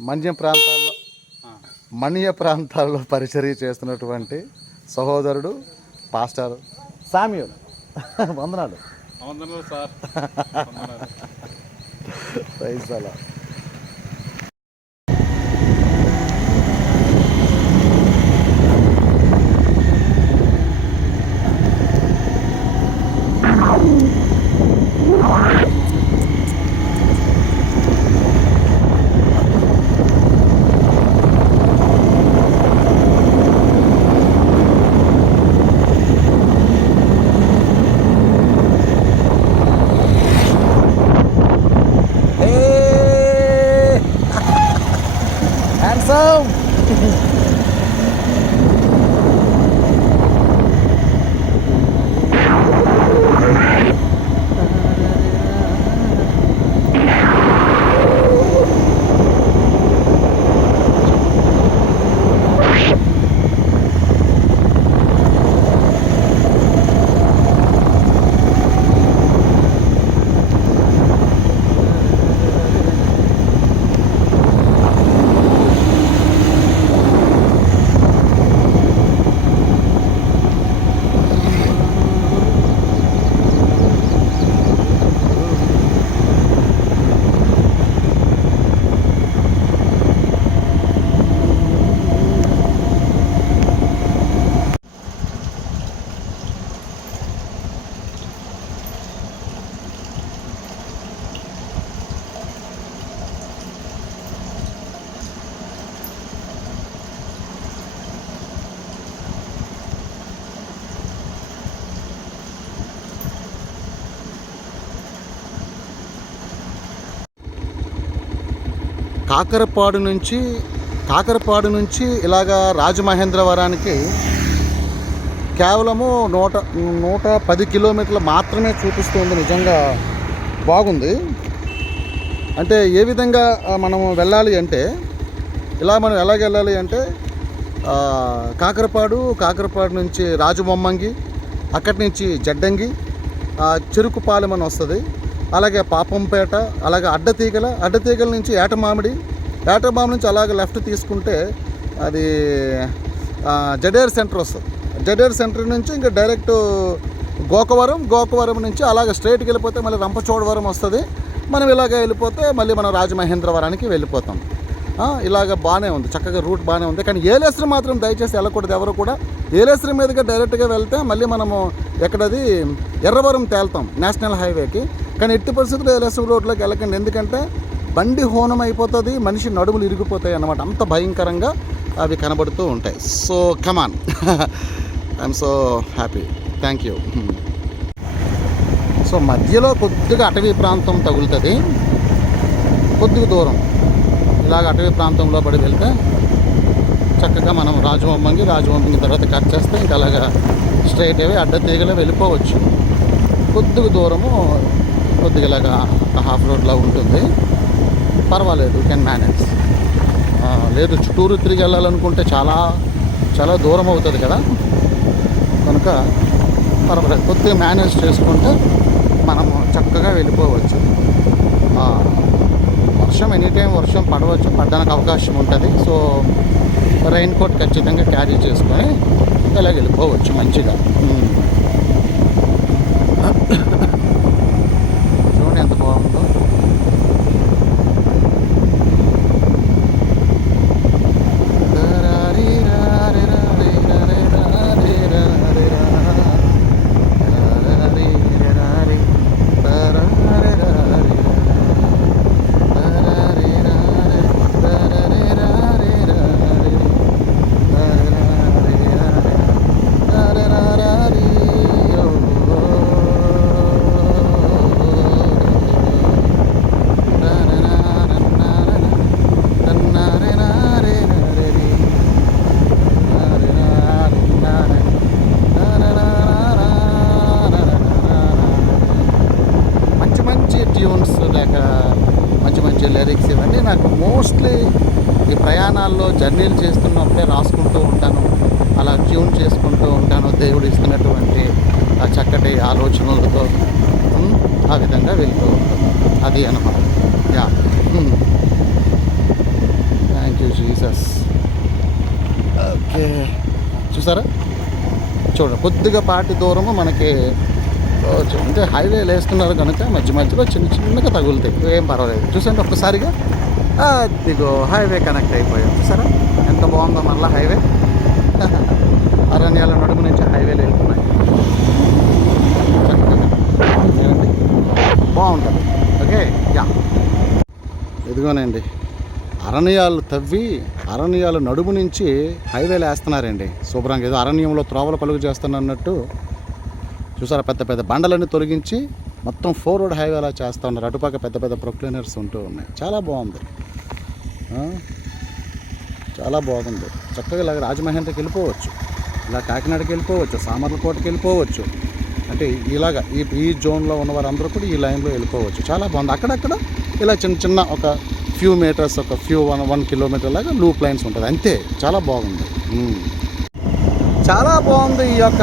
మన్య ప్రాంతాల్లో మన్య ప్రాంతాల్లో పరిచర్య చేస్తున్నటువంటి సహోదరుడు పాస్టర్ సామ్యుల్. వందనాలు. వందనాలు సార్ వందనాలు ప్రైజ్ అలా Hey! Handsome! కాకరపాడు నుంచి కాకరపాడు నుంచి ఇలాగా రాజమహేంద్రవరానికి కేవలము నూట నూట పది కిలోమీటర్లు మాత్రమే చూపిస్తుంది నిజంగా బాగుంది. అంటే ఏ విధంగా మనం వెళ్ళాలి అంటే ఇలా మనం ఎలాగ వెళ్ళాలి అంటే కాకరపాడు కాకరపాడు నుంచి రాజబొమ్మంగి అక్కడి నుంచి జడ్డంగి చెరుకుపాలెం అని వస్తుంది. అలాగే పాపంపేట అలాగే అడ్డతీగల అడ్డతీగల నుంచి ఏటమామిడి ఏటమామిడి నుంచి అలాగే లెఫ్ట్ తీసుకుంటే అది జడేర్ సెంటర్ వస్తుంది. జడేర్ సెంటర్ నుంచి ఇంకా డైరెక్ట్ గోకవరం గోకవరం నుంచి అలాగే స్ట్రైట్కి వెళ్ళిపోతే మళ్ళీ రంపచోడవరం వస్తుంది. మనం ఇలాగ వెళ్ళిపోతే మళ్ళీ మనం రాజమహేంద్రవరానికి వెళ్ళిపోతాం. ఇలాగ బాగానే ఉంది. చక్కగా రూట్ బాగానే ఉంది. కానీ ఏలేశ్వరం మాత్రం దయచేసి వెళ్ళకూడదు ఎవరు కూడా. ఏలేశ్వరం మీదుగా డైరెక్ట్గా వెళ్తే మళ్ళీ మనము ఎక్కడది ఎర్రవరం తేల్తాం నేషనల్ హైవేకి. కానీ ఎట్టి పరిస్థితుల్లో ఏలేశ్వరం రోడ్లోకి వెళ్ళకండి. ఎందుకంటే బండి హోనం అయిపోతుంది మనిషి నడుములు ఇరిగిపోతాయి అన్నమాట. అంత భయంకరంగా అవి కనబడుతూ ఉంటాయి. So come on I'm so happy thank you so మధ్యలో కొద్దిగా అటవీ ప్రాంతం తగులుతుంది. కొద్దిగా దూరం. ఇలాగ అటవీ ప్రాంతంలో పడి వెళ్తే చక్కగా మనం రాజవంబంగి రాజవంబంగి తర్వాత కట్ చేస్తే ఇంకా అలాగా స్ట్రైట్ అవే అడ్డ తీగలే వెళ్ళిపోవచ్చు. కొద్దిగా దూరము కొద్దిగా ఇలాగా హాఫ్ రోడ్లో ఉంటుంది. పర్వాలేదు కెన్ మేనేజ్ లేదు చుట్టూరు తిరిగి వెళ్ళాలనుకుంటే చాలా చాలా దూరం అవుతుంది కదా. కనుక పర్వాలేదు కొద్దిగా మేనేజ్ చేసుకుంటే మనము చక్కగా వెళ్ళిపోవచ్చు. వర్షం ఎనీ టైం వర్షం పడవచ్చు పడడానికి అవకాశం ఉంటుంది. సో రెయిన్ కోట్ ఖచ్చితంగా క్యారీ చేసుకొని ఇలా వెళ్ళిపోవచ్చు మంచిగా జర్నీలు చేస్తున్నప్పుడే రాసుకుంటూ ఉంటాను అలా ట్యూన్ చేసుకుంటూ ఉంటాను. దేవుడు ఇస్తున్నటువంటి ఆ చక్కటి ఆలోచనలతో ఆ విధంగా వెళ్తూ ఉంటాను. అది అనమాట yeah. Thank you Jesus okay చూసారా? చూడండి కొద్దిగా పాటి దూరము మనకి అంటే హైవేలు వేస్తున్నారు కనుక మధ్య మధ్యలో చిన్న చిన్నగా తగులుతాయి. ఏం పర్వాలేదు. చూసండి ఒక్కసారిగా. అదిగో హైవే కనెక్ట్ అయిపోయాం చూసారా ఎంత బాగుందో మళ్ళీ హైవే అరణ్యాల నడుము నుంచి హైవేలు వెళ్తున్నాయి ఏమండి? బాగుంటుంది ఓకే యా ఇదిగోనండి అరణ్యాలు తవ్వి అరణ్యాల నడుము నుంచి హైవేలు వేస్తున్నారండి శుభ్రంగా ఏదో అరణ్యంలో త్రోవలు పలుగు చేస్తున్నట్టు చూసారా పెద్ద పెద్ద బండలన్నీ తొలగించి మొత్తం ఫోర్ రోడ్ హైవే అలా చేస్తూ ఉన్నారు. అటుపక్క పెద్ద పెద్ద ప్రొక్లైనర్స్ ఉంటూ ఉన్నాయి. చాలా బాగుంది. చాలా బాగుంది. చక్కగా ఇలాగ రాజమహేంద్రకి వెళ్ళిపోవచ్చు. ఇలా కాకినాడకి వెళ్ళిపోవచ్చు సామర్లకోటకి వెళ్ళిపోవచ్చు. అంటే ఇలాగ ఈ ఈ జోన్లో ఉన్న వారందరూ కూడా ఈ లైన్లో వెళ్ళిపోవచ్చు. చాలా బాగుంది. అక్కడక్కడ ఇలా చిన్న చిన్న ఒక ఫ్యూ మీటర్స్ ఒక ఫ్యూ వన్ వన్ కిలోమీటర్ లాగా లూప్ లైన్స్ ఉంటుంది. అంతే. చాలా బాగుంది. చాలా బాగుంది ఈ యొక్క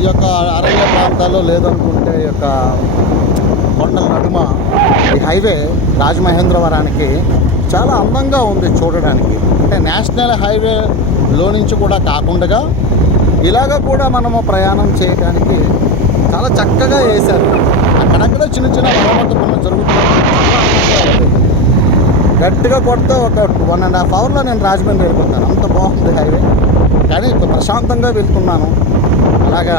ఈ యొక్క అరణ్య ప్రాంతాల్లో లేదనుకుంటే ఈ యొక్క కొండల నడుమ. ఈ హైవే రాజమహేంద్రవరానికి చాలా అందంగా ఉంది చూడడానికి. అంటే నేషనల్ హైవేలో నుంచి కూడా కాకుండా ఇలాగ కూడా మనము ప్రయాణం చేయడానికి చాలా చక్కగా వేశారు. అక్కడక్కడ చిన్న చిన్న మరమ్మతు పనులు జరుగుతున్నాయి గట్టిగా కొడితే ఒక వన్ అండ్ హాఫ్ అవర్లో నేను రాజమండ్రి వెళ్ళిపోతాను. అంత బాగుంది హైవే. కానీ ప్రశాంతంగా వెళ్తున్నాను. అలాగా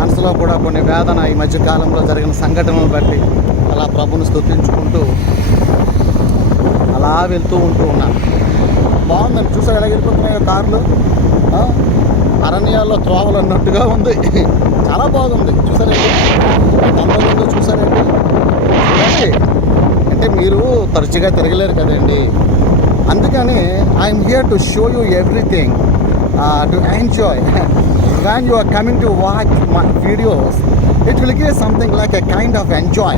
మనసులో కూడా కొన్ని వేదన ఈ మధ్య కాలంలో జరిగిన సంఘటనలు బట్టి అలా ప్రభుని స్థుతించుకుంటూ అలా వెళ్తూ ఉంటూ ఉన్నాను. బాగుందండి. చూసారు ఎలా వెళ్ళిపోతున్నాయో కార్లు? అరణ్యాల్లో త్రోవలు అన్నట్టుగా ఉంది. చాలా బాగుంది. చూసారండి తొందరగా ఉందో చూసారండి చూడండి. అంటే మీరు తరచుగా తిరగలేరు కదండి. అందుకని I'm here to show you everything to enjoy when you are coming to watch my videos it will give something like a kind of enjoy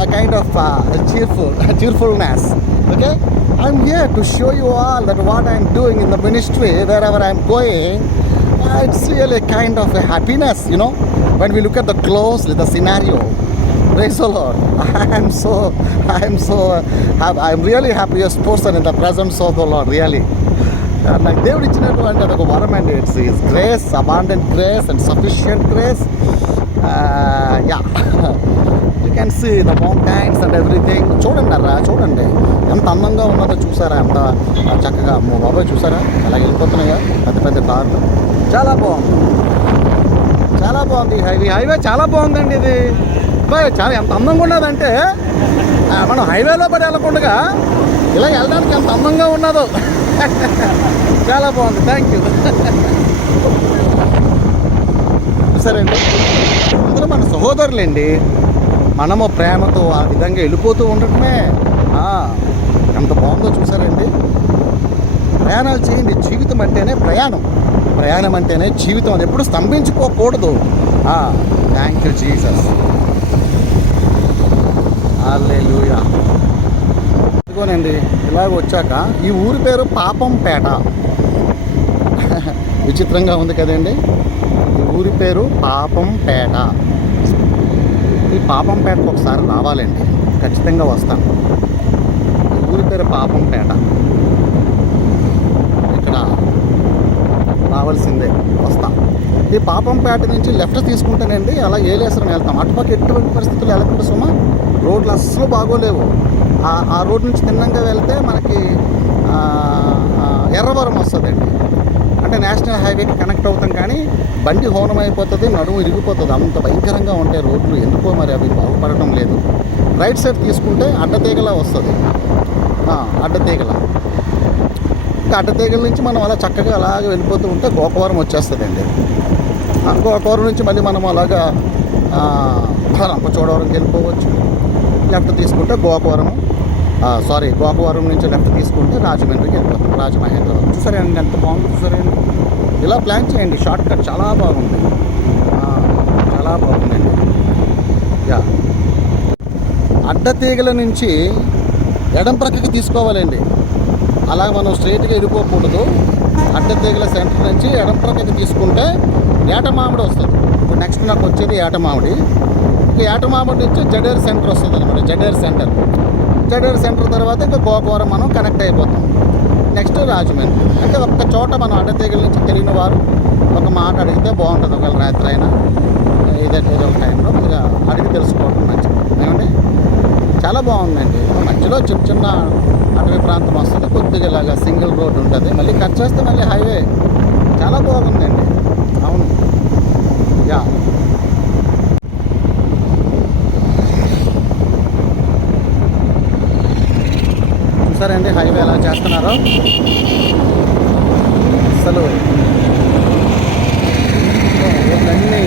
a kind of uh, cheerful cheerfulness okay i'm here to show you all that what i'm doing in the ministry wherever i'm going uh, it's really a kind of a happiness you know when we look at the closely the scenario Praise the Lord. I am so, I am so, I am really happiest person in the presence of the Lord, really. నాకు దేవుడు ఇచ్చినటువంటి అదొక వరం అండి it's is grace abundant grace and sufficient grace yeah you can see the mountains and everything చూడండి అర్రా చూడండి. ఎంత అందంగా ఉన్నదో చూసారా? ఎంత చక్కగా అమ్మో బాబాయ్ చూసారా? అలా వెళ్ళిపోతున్నాయో? పెద్ద పెద్ద కార్లు. చాలా బాగుంది. చాలా బాగుంది ఈ హైవే. హైవే చాలా బాగుందండి ఇది. బాయ్ చాలా ఎంత అందంగా ఉన్నదంటే మనం హైవేలో పడి వెళ్ళకుండా ఇలా వెళ్ళడానికి ఎంత అందంగా ఉన్నదో. చాలా బాగుంది. థ్యాంక్ యూ సరే అండి అందరూ మన సహోదరులండి మనము ప్రేమతో ఆ విధంగా వెళ్ళిపోతూ ఉండటమే. ఎంత బాగుందో చూసారండి. ప్రయాణాలు చేయండి. జీవితం అంటేనే ప్రయాణం. ప్రయాణం అంటేనే జీవితం అది ఎప్పుడు స్తంభించుకోకూడదు. థ్యాంక్ యూ జీసస్ అల్లెలుయా పట్టుకోనండి ఇలాగ వచ్చాక ఈ ఊరి పేరు పాపంపేట. విచిత్రంగా ఉంది కదండి. ఈ ఊరి పేరు పాపంపేట. ఈ పాపంపేటకు ఒకసారి రావాలండి ఖచ్చితంగా వస్తాను. ఈ ఊరి పేరు పాపంపేట. ఇక్కడ రావాల్సిందే వస్తాను. ఈ పాపంపేట నుంచి లెఫ్ట్ తీసుకుంటేనండి అలా ఏలేశ్వరం వెళ్తాం. అటుపక్క ఎటువంటి పరిస్థితులు వెళ్ళకుండా సుమా రోడ్లు అస్సలు బాగోలేవు. ఆ- రోడ్డు రోడ్ నుంచి తిన్నంగా వెళ్తే మనకి ఎర్రవరం వస్తుందండి. అంటే నేషనల్ హైవేకి కనెక్ట్ అవుతాం కానీ బండి హోనం అయిపోతుంది నడుము ఇరిగిపోతుంది. అంత భయంకరంగా ఉంటాయి రోడ్లు. ఎందుకో మరి అవి బాగుపడటం లేదు. రైట్ సైడ్ తీసుకుంటే అడ్డతీగలా వస్తుంది. అడ్డతీగల. ఇంకా అడ్డతీగల నుంచి మనం అలా చక్కగా అలాగే వెళ్ళిపోతూ ఉంటే గోకవరం వచ్చేస్తుందండి. ఆ గోకవరం నుంచి మళ్ళీ మనం అలాగా రంపచోడవరంకి వెళ్ళిపోవచ్చు. లెఫ్ట్ తీసుకుంటే గోకవరం సారీ గోకవరం నుంచి లెఫ్ట్ తీసుకుంటే రాజమండ్రికి వెళ్ళిపోతాం రాజమహేంద్రవరం చూసారా అండి ఎంత బాగుంది చూసారా అండి. ఇలా ప్లాన్ చేయండి షార్ట్ కట్ చాలా బాగుంది. చాలా బాగుందండి. యా. అడ్డతీగల నుంచి ఎడం ప్రక్కకి తీసుకోవాలండి. అలా మనం స్ట్రైట్గా వెళ్ళిపోకూడదు. అడ్డతీగల సెంటర్ నుంచి ఎడం ప్రక్కకి తీసుకుంటే ఏట మామిడి వస్తుంది. ఇప్పుడు నెక్స్ట్ నాకు వచ్చేది ఏట మామిడి. ఇక ఏట మామిడి నుంచి జడేర్ సెంటర్ వస్తుంది అనమాట జడేర్ సెంటర్ జడేర్ సెంటర్ తర్వాత ఇంకా గోపవరం మనం కనెక్ట్ అయిపోతాం. నెక్స్ట్ రాజమండ్రి. అంటే ఒక్క చోట మనం అడ్డతీగల నుంచి తెలియని వారు ఒక మాట అడిగితే బాగుంటుంది ఒకవేళ రాత్రి అయినా. ఇదే ఏదో ఒక టైంలో కొద్దిగా అడిగి తెలుసుకోవడం మంచిది. ఏమండి? చాలా బాగుందండి. మధ్యలో చిన్న చిన్న అటవీ ప్రాంతం వస్తుంది. కొద్దిగా ఇలాగా సింగిల్ రోడ్ ఉంటుంది. మళ్ళీ కట్ చేస్తే మళ్ళీ హైవే చాలా బాగుందండి. అవును యా చూసారండి హైవే ఎలా చేస్తున్నారో? అసలు రోడ్లన్నీ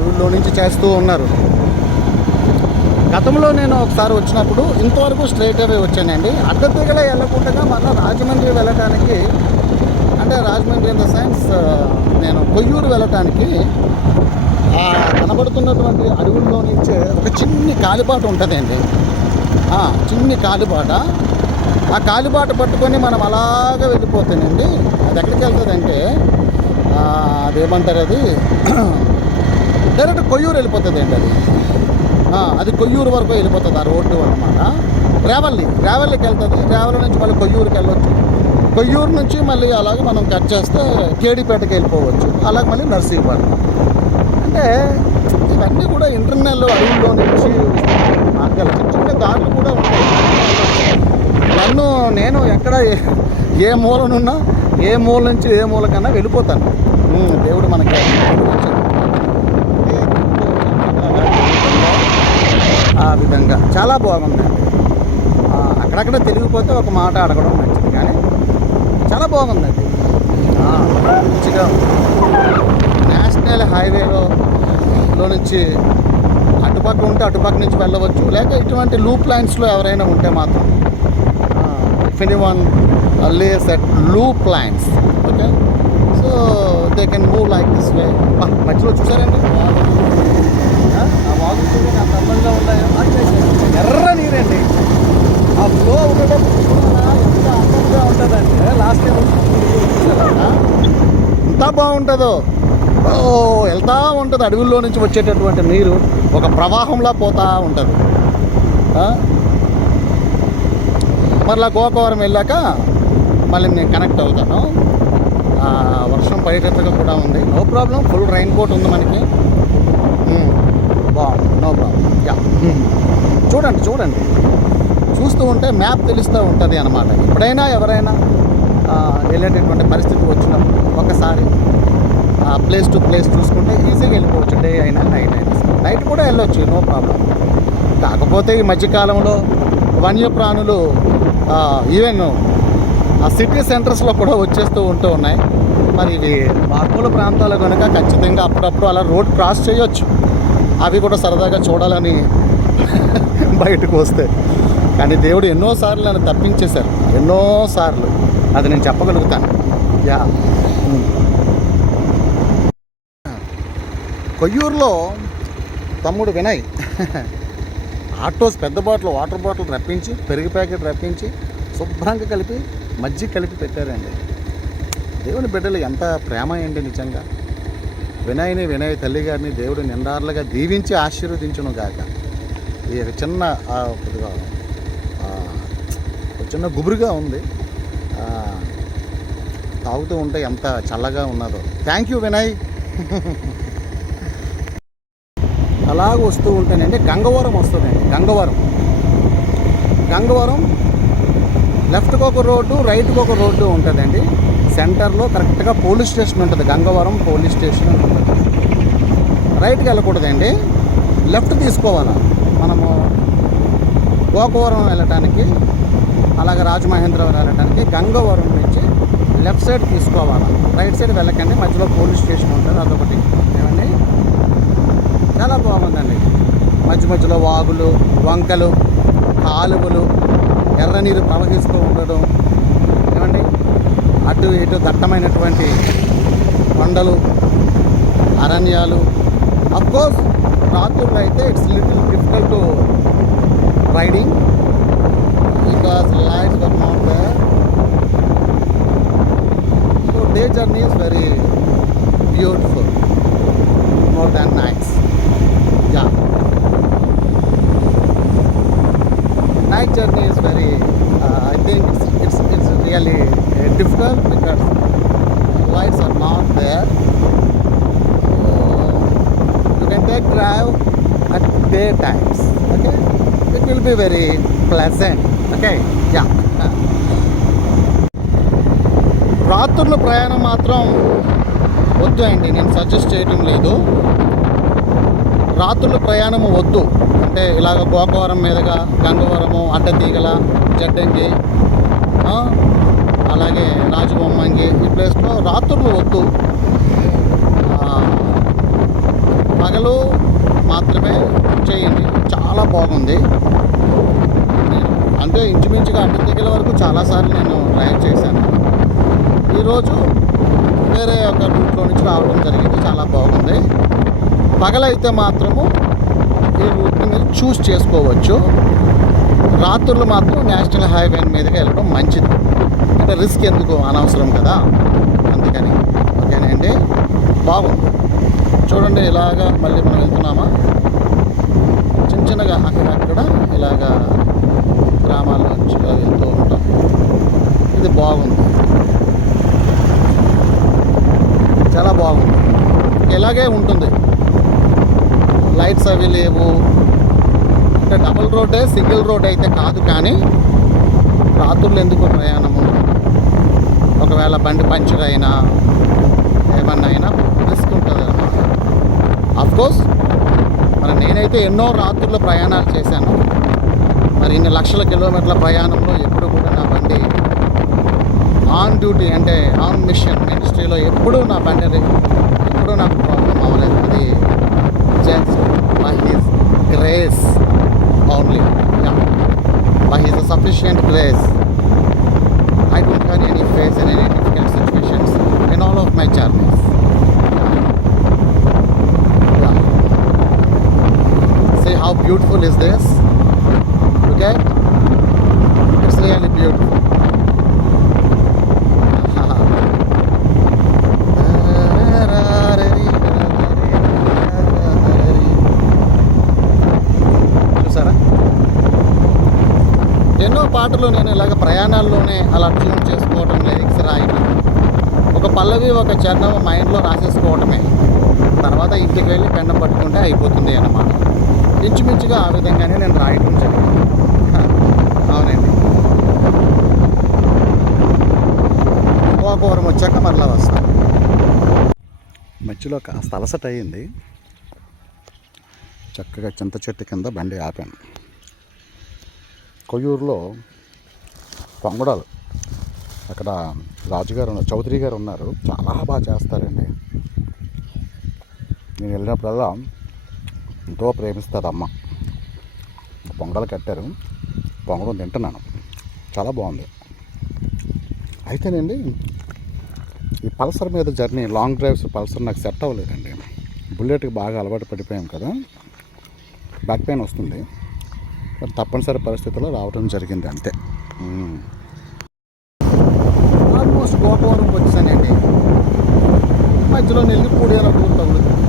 ఊళ్ళో నుంచి చేస్తూ ఉన్నారు. గతంలో నేను ఒకసారి వచ్చినప్పుడు ఇంతవరకు స్ట్రైట్ అవే వచ్చానండి. అడ్డదిగలే వెళ్ళకుండా మన రాజమండ్రి వెళ్ళడానికి అంటే రాజమండ్రి ఇన్ ద సెన్స్ నేను కొయ్యూరు వెళ్ళటానికి ఆ కనబడుతున్నటువంటి అడవుల్లో నుంచే ఒక చిన్ని కాలిబాట ఉంటుందండి. చిన్ని కాలిబాట. ఆ కాలిబాట పట్టుకొని మనం అలాగ వెళ్ళిపోతానండి అది ఎక్కడికి వెళ్తుందంటే అదేమంటారు అది? డైరెక్ట్ కొయ్యూరు వెళ్ళిపోతుందండి అది. అది కొయ్యూరు వరకు వెళ్ళిపోతుంది ఆ రోడ్డు అనమాట రేవల్లి రేవల్లికి వెళ్తుంది. రేవల్లి నుంచి మళ్ళీ కొయ్యూరుకి వెళ్ళొచ్చు. కొయ్యూరు నుంచి మళ్ళీ అలాగే మనం కట్ చేస్తే కేడిపేటకి వెళ్ళిపోవచ్చు. అలాగే మళ్ళీ నర్సీపట్నం అంటే ఇవన్నీ కూడా ఇంటర్నల్ అడవుల్లో నుంచి మార్గాలు. చిన్న చిన్న దారులు కూడా ఉంటాయి. నన్ను నేను ఎక్కడ ఏ- ఏ మూలనున్నా ఏ మూల నుంచి ఏ మూలకన్నా వెళ్ళిపోతాను. దేవుడు మనకి ఆ విధంగా. చాలా బాగుందండి. అక్కడక్కడ తిరిగిపోతే ఒక మాట అడగడం మంచిది. బాగుందండి. మంచిగా నేషనల్ హైవేలో లో నుంచి అటుపక్క ఉంటే అటుపక్క నుంచి వెళ్ళవచ్చు. లేక ఇటువంటి లూప్ లైన్స్లో ఎవరైనా ఉంటే మాత్రం. If anyone lays at loop lines okay so they can move like this way మధ్యలో చూసారండి? ఆ, ఆ వాగు చూడండి అంత అందంగా ఉన్నాయో. ఎర్ర నీరండి. ఆ ఫ్లో ఉండడం ఎంత అందంగా ఉంటుందంటే లాస్ట్ టైం ఎంత బాగుంటుందో? ఓ ఉంటుంది. అడవుల్లో నుంచి వచ్చేటటువంటి నీరు ఒక ప్రవాహంలా పోతా ఉంటుంది. మరలా గోపవరం వెళ్ళాక మళ్ళీ నేను కనెక్ట్ అవుతాను. వర్షం పడేటట్టుగా కూడా ఉంది. No problem full rain coat ఉంది మనకి. Hmm. బాగుంది. నో ప్రాబ్లం యా చూడండి చూడండి. చూస్తూ ఉంటే మ్యాప్ తెలుస్తూ ఉంటుంది అనమాట ఎప్పుడైనా ఎవరైనా వెళ్ళేటటువంటి పరిస్థితి వచ్చినప్పుడు ఒకసారి ప్లేస్ టు ప్లేస్ చూసుకుంటే ఈజీగా వెళ్ళిపోవచ్చు డే అయినా నైట్ అయినా. నైట్ కూడా వెళ్ళొచ్చు నో ప్రాబ్లం కాకపోతే ఈ మధ్యకాలంలో వన్యప్రాణులు ఈవెన్ ఆ సిటీ సెంటర్స్లో కూడా వచ్చేస్తూ ఉంటూ ఉన్నాయి. మరి ఇవి మారుమూల ప్రాంతాలు కనుక ఖచ్చితంగా అప్పుడప్పుడు అలా రోడ్ క్రాస్ చేయొచ్చు. అవి కూడా సరదాగా చూడాలని బయటకు వస్తే. కానీ దేవుడు ఎన్నోసార్లు నన్ను తప్పించేశారు. ఎన్నోసార్లు అది నేను చెప్పగలుగుతాను. యా. కొయ్యూరులో తమ్ముడు వినయ్. ఆటోస్ పెద్ద బాటిల్ వాటర్ బాటిల్ రప్పించి పెరుగు ప్యాకెట్ రప్పించి శుభ్రంగా కలిపి మజ్జిగ కలిపి పెట్టారండి. దేవుని బిడ్డలు ఎంత ప్రేమ అండి నిజంగా. వినయ్ని వినయ్ తల్లి గారిని దేవుడు నిండార్లుగా దీవించి ఆశీర్వదించును గాక. ఈ చిన్న కొద్దిగా ఒక చిన్న గుబురుగా ఉంది. తాగుతూ ఉంటే ఎంత చల్లగా ఉన్నదో. థ్యాంక్ యూ వినయ్ అలాగ వస్తూ ఉంటేనండి గంగవరం వస్తుందండి గంగవరం. గంగవరం లెఫ్ట్కి ఒక రోడ్డు రైట్కి ఒక రోడ్డు ఉంటుందండి. సెంటర్లో కరెక్ట్గా పోలీస్ స్టేషన్ ఉంటుంది గంగవరం పోలీస్ స్టేషన్ ఉంటుంది. రైట్కి వెళ్ళకూడదండి. లెఫ్ట్ తీసుకోవాలా? మనము గోకవరం వెళ్ళటానికి అలాగే రాజమహేంద్రవరం వెళ్ళటానికి గంగవరం నుంచి లెఫ్ట్ సైడ్ తీసుకోవాలి. రైట్ సైడ్ వెళ్ళకండి మధ్యలో పోలీస్ స్టేషన్ ఉంటుంది అదొకటి. ఏమండి? చాలా బాగుందండి. మధ్య మధ్యలో వాగులు వంకలు కాలువలు ఎర్ర నీరు ప్రవహిస్తూ ఉండడం. ఏమండి? అటు ఇటు దట్టమైనటువంటి కొండలు అరణ్యాలు. అఫ్కోర్స్ రాత్రులు అయితే it's little difficult to riding because lights were not there so day journey is very beautiful more than nights yeah night journey is very I think it's, it's, it's really uh, difficult because lights are not there. So you drive at day times. Okay, it will be very pleasant. Okay, yeah. రాత్రుల ప్రయాణం మాత్రం వద్దు అండి నేను suggest చేయటం లేదు రాత్రుల ప్రయాణం వద్దు అంటే ఇలాగ గోకవరం మీదుగా గంగవరము అడ్డతీగల జడ్డంగి అలాగే రాజబొమ్మంగి ఈ ప్లేస్లో రాత్రులు వద్దు పగలు మాత్రమే చేయండి. చాలా బాగుంది. అంటే ఇంచుమించుగా దిగల వరకు చాలాసార్లు నేను డ్రైవ్ చేశాను. ఈరోజు వేరే ఒక రూట్లో నుంచి రావడం జరిగింది. చాలా బాగుంది. పగలైతే మాత్రము ఈ రూట్ని మీరు చూస్ చేసుకోవచ్చు. రాత్రులు మాత్రం నేషనల్ హైవే మీదకి వెళ్ళడం మంచిది. అంటే రిస్క్ ఎందుకు? అనవసరం కదా. అందుకని. ఓకేనండి బాగుంది. చూడండి ఇలాగా మళ్ళీ మనం వెళ్తున్నామా? చిన్న చిన్నగా అక్కడక్కడ ఇలాగా గ్రామాల్లో నుంచి ఇలా వెళ్తూ ఉంటాం. ఇది బాగుంది. చాలా బాగుంది. ఇలాగే ఉంటుంది. లైట్స్ అవి లేవు. అంటే డబుల్ రోడ్డే సింగిల్ రోడ్ అయితే కాదు కానీ రాత్రులు ఎందుకు ప్రయాణము ఒకవేళ బండి పంచర్ అయినా ఏమన్నా అయినా అన్నమాట కోర్స్ మరి నేనైతే ఎన్నో రాత్రుల్లో ప్రయాణాలు చేశాను. మరి ఇన్ని లక్షల కిలోమీటర్ల ప్రయాణంలో ఎప్పుడు కూడా నా బండి ఆన్ డ్యూటీ అంటే ఆన్ మిషన్ మినిస్ట్రీలో ఎప్పుడూ నా బండి ఎప్పుడూ నాకు ప్రాబ్లం అవ్వలేదు. అది just by his grace only by his sufficient grace I don't have any face any difficult situations in all of my journeys See how beautiful is this? Okay? It's really beautiful. చూసారా ఎన్నో పాటలు నేను ఇలాగ ప్రయాణాల్లోనే అలా tune చేసుకోవటం lyrics రాయటం ఒక పల్లవి ఒక చరణం మైండ్లో రాసేసుకోవటమే తర్వాత ఇంటికి వెళ్ళి పెండం పట్టుకుంటే అయిపోతుంది అన్నమాట ఇంచుమించుగా ఆ విధంగానే నేను రాయటం జరిగింది. అవునండి. గోకవరం వచ్చాక మరలా వస్తాను మధ్యలో కాస్త అలసట అయ్యింది. చక్కగా చింత చెట్టు కింద బండి ఆపాను. కొయ్యూరులో పొంగడాలు అక్కడ రాజుగారు ఉన్నారు చౌదరి గారు ఉన్నారు. చాలా బాగా చేస్తారండి. నేను వెళ్ళినప్పుడల్లా ఎంతో ప్రేమిస్తారు అమ్మ పొంగడాలు కట్టారు. పొంగడం తింటున్నాను. చాలా బాగుంది. అయితేనండి ఈ పల్సర్ మీద జర్నీ లాంగ్ డ్రైవ్స్ పల్సర్ నాకు సెట్ అవ్వలేదండి. బుల్లెట్కి బాగా అలవాటు పడిపోయాం కదా. బ్యాక్ పెయిన్ వస్తుంది. మరి తప్పనిసరి పరిస్థితుల్లో రావడం జరిగింది అంతే. ఆల్మోస్ట్ గోపవరం వచ్చానండి. మధ్యలో నెల్లిపూడి అలా రూట్ తగులుతుంది.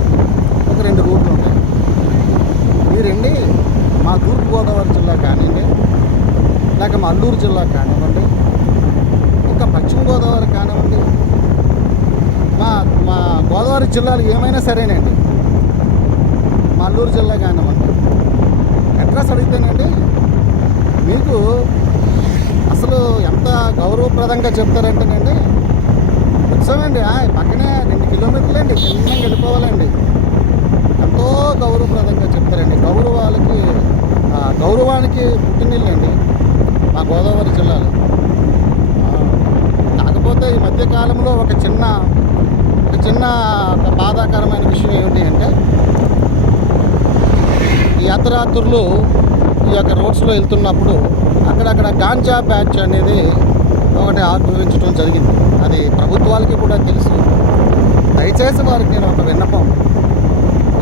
ఒక రెండు రూట్లు ఉంటాయి. మా తూర్పుగోదావరి జిల్లా కానివ్వండి లేక మా అల్లూరు జిల్లా కానివ్వండి ఇంకా పశ్చిమ గోదావరి కానివ్వండి మా మా గోదావరి జిల్లాలు ఏమైనా సరేనండి. మా అల్లూరు జిల్లా కానివ్వండి. అడ్రస్ అడిగితేనండి మీకు అసలు ఎంత గౌరవప్రదంగా చెప్తారంటేనండి వచ్చామండి పక్కనే రెండు కిలోమీటర్లండి చిన్నగా వెళ్ళిపోవాలండి. ఎంతో గౌరవప్రదంగా చెప్తారండి. గౌరవాలకి గౌరవానికి పుట్టినిల్లండి మా గోదావరి జిల్లాలో. కాకపోతే ఈ మధ్యకాలంలో ఒక చిన్న ఒక చిన్న ఒక బాధాకరమైన విషయం ఏమిటి అంటే ఈ అర్ధరాత్రులు ఈ యొక్క రోడ్స్లో వెళ్తున్నప్పుడు అక్కడక్కడ గాంజా బ్యాచ్ అనేది ఒకటి ఆవిర్భవించడం జరిగింది. అది ప్రభుత్వాలకి కూడా తెలుసు. దయచేసి వారికి నేను ఒక విన్నపం.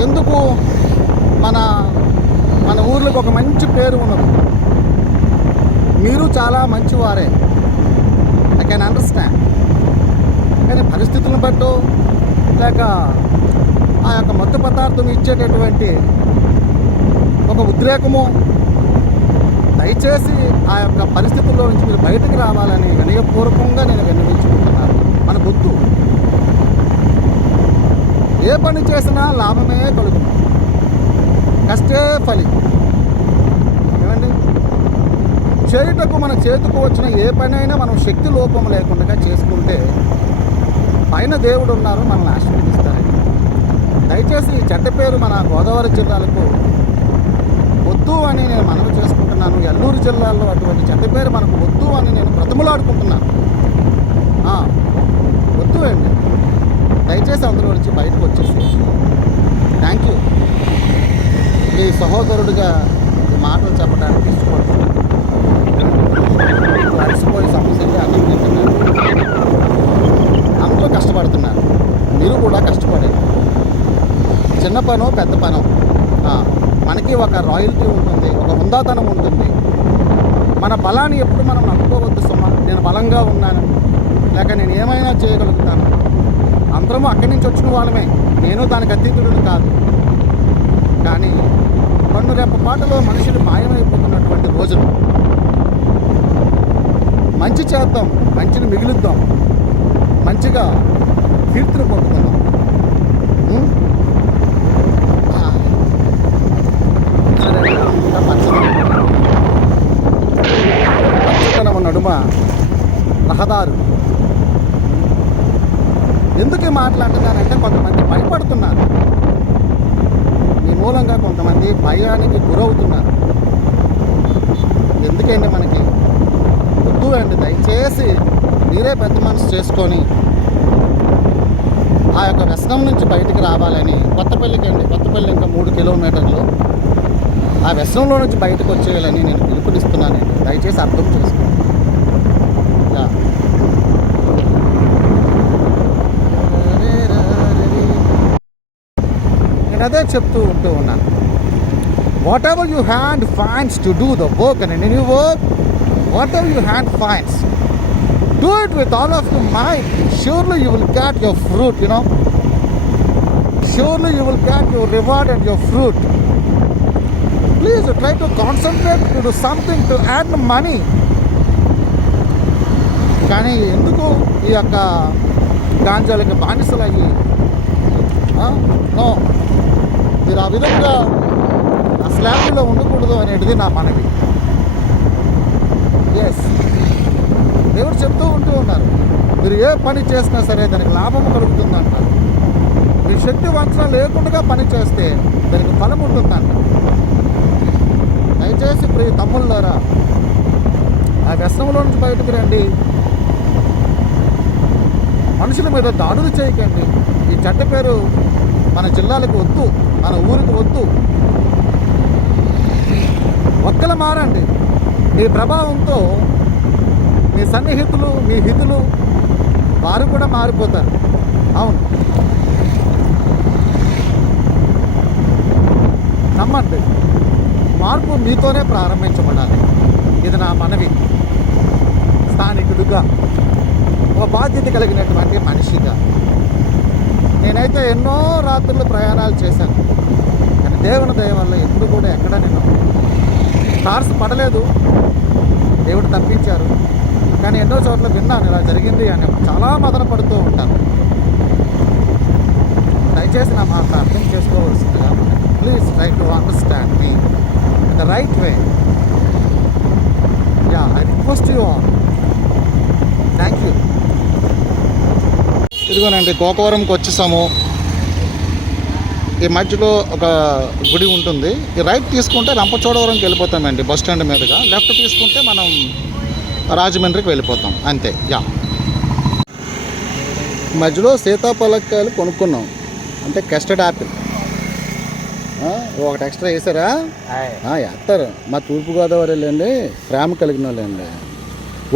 ఎందుకు మన మన ఊర్లోకి ఒక మంచి పేరు ఉన్నది. మీరు చాలా మంచివారే. ఐ కెన్ అండర్స్టాండ్ కానీ పరిస్థితులను బట్టు లేక ఆ యొక్క మత్తు పదార్థం ఇచ్చేటటువంటి ఒక ఉద్రేకము దయచేసి ఆ యొక్క పరిస్థితుల్లో నుంచి మీరు బయటకు రావాలని వినయపూర్వకంగా నేను విన్నవించుకుంటున్నాను. మన బుద్ధు ఏ పని చేసినా లాభమే కలుగుతుంది. కష్టే ఫలి. ఏమండి? చేయుటకు మన చేతుకు వచ్చిన ఏ పనైనా మనం శక్తి లోపం లేకుండా చేసుకుంటే పైన దేవుడు ఉన్నారు మనల్ని ఆశీర్వదిస్తారండి దయచేసి ఈ చెడ్డ పేరు మన గోదావరి జిల్లాలకు వద్దు అని నేను మనవి చేసుకుంటున్నాను. ఎల్లూరు జిల్లాలో అటువంటి చెడ్డ పేరు మనకు వద్దు అని నేను బ్రతములాడుకుంటున్నాను. వద్దు అండి. దయచేసి అందులో నుంచి బయటకు వచ్చేసి థ్యాంక్ యూ. మీ సహోదరుడిగా ఈ మాటలు చెప్పడానికి ఇష్టపడుతున్నాను. అలసిపోయి సమస్యలు అన్నం తింటున్నారు అందరూ కష్టపడుతున్నారు. మీరు కూడా కష్టపడండి. చిన్న పనో పెద్ద పనో. మనకి ఒక రాయల్టీ ఉంటుంది ఒక ఉందాతనం ఉంటుంది. మన బలాన్ని ఎప్పుడు మనం నమ్ముకోవద్దు సుమ. నేను బలంగా ఉన్నాను. లేక నేను ఏమైనా చేయగలుగుతాను? అందరము అక్కడి నుంచి వచ్చిన వాళ్ళమే. నేను దానికి అతీతుడు కాదు. కానీ కన్ను రేప పాటలో మనుషులు మాయమైపోతున్నటువంటి రోజులు మంచి చేద్దాం మంచిని మిగులుద్దాం మంచిగా కీర్తిని పొందుకుందాం. పచ్చదనం. నడుమ రహదారు. ఎందుకు మాట్లాడుతున్నానంటే కొంతమంది భయపడుతున్నారు. మూలంగా కొంతమంది భయానికి గురవుతున్నారు. ఎందుకండి మనకి వద్దు అండి దయచేసి మీరే పెద్ద మనసు చేసుకొని ఆ యొక్క వ్యసనం నుంచి బయటికి రావాలని కొత్తపల్లికి అండి కొత్తపల్లి ఇంకా మూడు కిలోమీటర్లు. ఆ వ్యసనంలో నుంచి బయటకు వచ్చేయాలని నేను పిలుపునిస్తున్నానండి. దయచేసి అర్థం చేసుకోండి యా. నేను అదే చెప్తూ ఉంటూ ఉన్నాను. Whatever you hand finds to do the work and any work whatever you hand finds do it with all of you mind surely you will get your fruit you know surely you will get your reward and your fruit please try to concentrate to do something to add money కానీ ఎందుకు ఈ యొక్క గాంజాలకి బానిసలయ్యి? No మీరు ఆ విధంగా ఆ స్లాబ్లో ఉండకూడదు అనేటిది నా మనవి. ఎస్ దేవుడు చెప్తూ ఉంటూ ఉన్నారు. మీరు ఏ పని చేసినా సరే దానికి లాభం కలుగుతుంది అంటారు మీ శక్తి వంచన లేకుండా పని చేస్తే దానికి ఫలం ఉంటుందంట దయచేసి ప్రియ తమ్ముళ్ళారా ఆ వ్యసనంలో నుంచి బయటకు రండి. మనుషుల మీద దాడులు చేయకండి. ఈ చెడ్డ పేరు మన జిల్లాలకు వద్దు. మన ఊరికి వద్దు. ఒక్కలు మారండి. మీ ప్రభావంతో మీ సన్నిహితులు మీ హితులు వారు కూడా మారిపోతారు. అవును. నమ్మండి. మార్పు మీతోనే ప్రారంభించబడాలి. ఇది నా మనవి. స్థానికుడుగా ఒక బాధ్యత కలిగినటువంటి మనిషిగా. నేనైతే ఎన్నో రాత్రులు ప్రయాణాలు చేశాను. కానీ దేవుని దయ వల్ల ఎప్పుడు కూడా ఎక్కడ నేను కార్స్ పడలేదు. దేవుడు తప్పించారు. కానీ ఎన్నో చోట్ల విన్నాను ఇలా జరిగింది అని చాలా మదన పడుతూ ఉంటాను. దయచేసి నా మాట అర్థం చేసుకోవాల్సిందిగా please try to understand me the right way yeah I request you all thank you ఇదిగోనండి గోకవరంకి వచ్చేసాము. ఈ మధ్యలో ఒక గుడి ఉంటుంది. ఈ రైట్ తీసుకుంటే రంపచోడవరంకి వెళ్ళిపోతామండి బస్ స్టాండ్ మీదుగా. లెఫ్ట్ తీసుకుంటే మనం రాజమండ్రికి వెళ్ళిపోతాం. అంతే యా. మధ్యలో సీతాఫలకాయలు కొనుక్కున్నాం. అంటే కస్టర్డ్ యాపిల్ ఆ, ఒకటి ఎక్స్ట్రా వేసారా వేస్తారు మా తూర్పుగోదావరి వెళ్ళండి ప్రేమ కలిగిన వాళ్ళండి.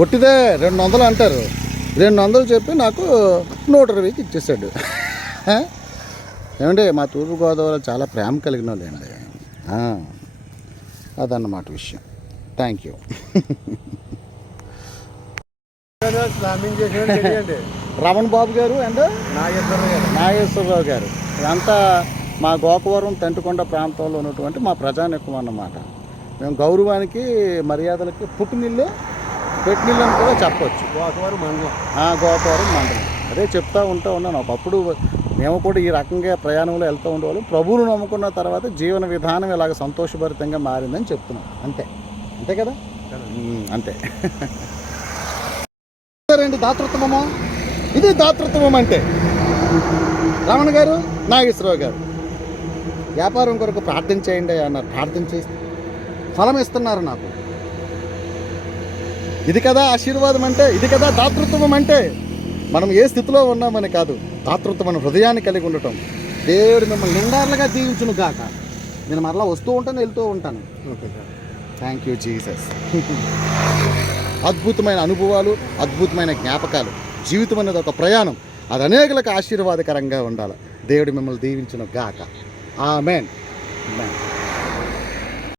ఒట్టిదే రెండు వందలు అంటారు. రెండు వందలు చెప్పి నాకు నూట ఇరవైకి ఇచ్చేసాడు. ఏమంటే ఏమండి మా తూర్పుగోదావరి చాలా ప్రేమ కలిగిన వాళ్ళండి. అదన్నమాట విషయం. థ్యాంక్ యూ స్లామింగ్ రమణ్ బాబు గారు అండ్ నాగేశ్వర గారు నాగేశ్వరరావు గారు. ఇదంతా మా గోకవరం తంటుకొండ ప్రాంతంలో ఉన్నటువంటి మా ప్రజానికం అన్నమాట. మేము గౌరవానికి మర్యాదలకి పుట్టినిల్లు పెట్టినిల్లు అని కూడా చెప్పొచ్చు. గోకవరం మండలం. ఆ గోపవరం మండలం. అదే చెప్తా ఉంటా ఉన్నాను. ఒకప్పుడు మేము కూడా ఈ రకంగా ప్రయాణంలో వెళ్తూ ఉండేవాళ్ళం. ప్రభువును నమ్ముకున్న తర్వాత జీవన విధానం ఇలాగ సంతోషభరితంగా మారిందని చెప్తున్నాం. అంతే. అంతే కదా? అంతే. రండి దాతృత్వము? ఇది దాతృత్వం అంటే. రమణ గారు నాగేశ్వరరావు గారు. వ్యాపారం కొరకు ప్రార్థన చేయండి అన్నారు. ప్రార్థన చేసి ఫలం ఇస్తున్నారు నాకు. ఇది కదా ఆశీర్వాదం అంటే ఇది కదా దాతృత్వం అంటే. మనం ఏ స్థితిలో ఉన్నామని కాదు దాతృత్వం మన హృదయాన్ని కలిగి ఉండటం. దేవుడు మిమ్మల్ని నిండార్లుగా దీవించును గాక. నేను మరలా వస్తూ ఉంటాను వెళ్తూ ఉంటాను. ఓకే థ్యాంక్ యూ జీసస్ అద్భుతమైన అనుభవాలు అద్భుతమైన జ్ఞాపకాలు జీవితం అనేది ఒక ప్రయాణం. అది అనేకులకు ఆశీర్వాదకరంగా ఉండాలి. దేవుడు మిమ్మల్ని దీవించును గాక. Amen amen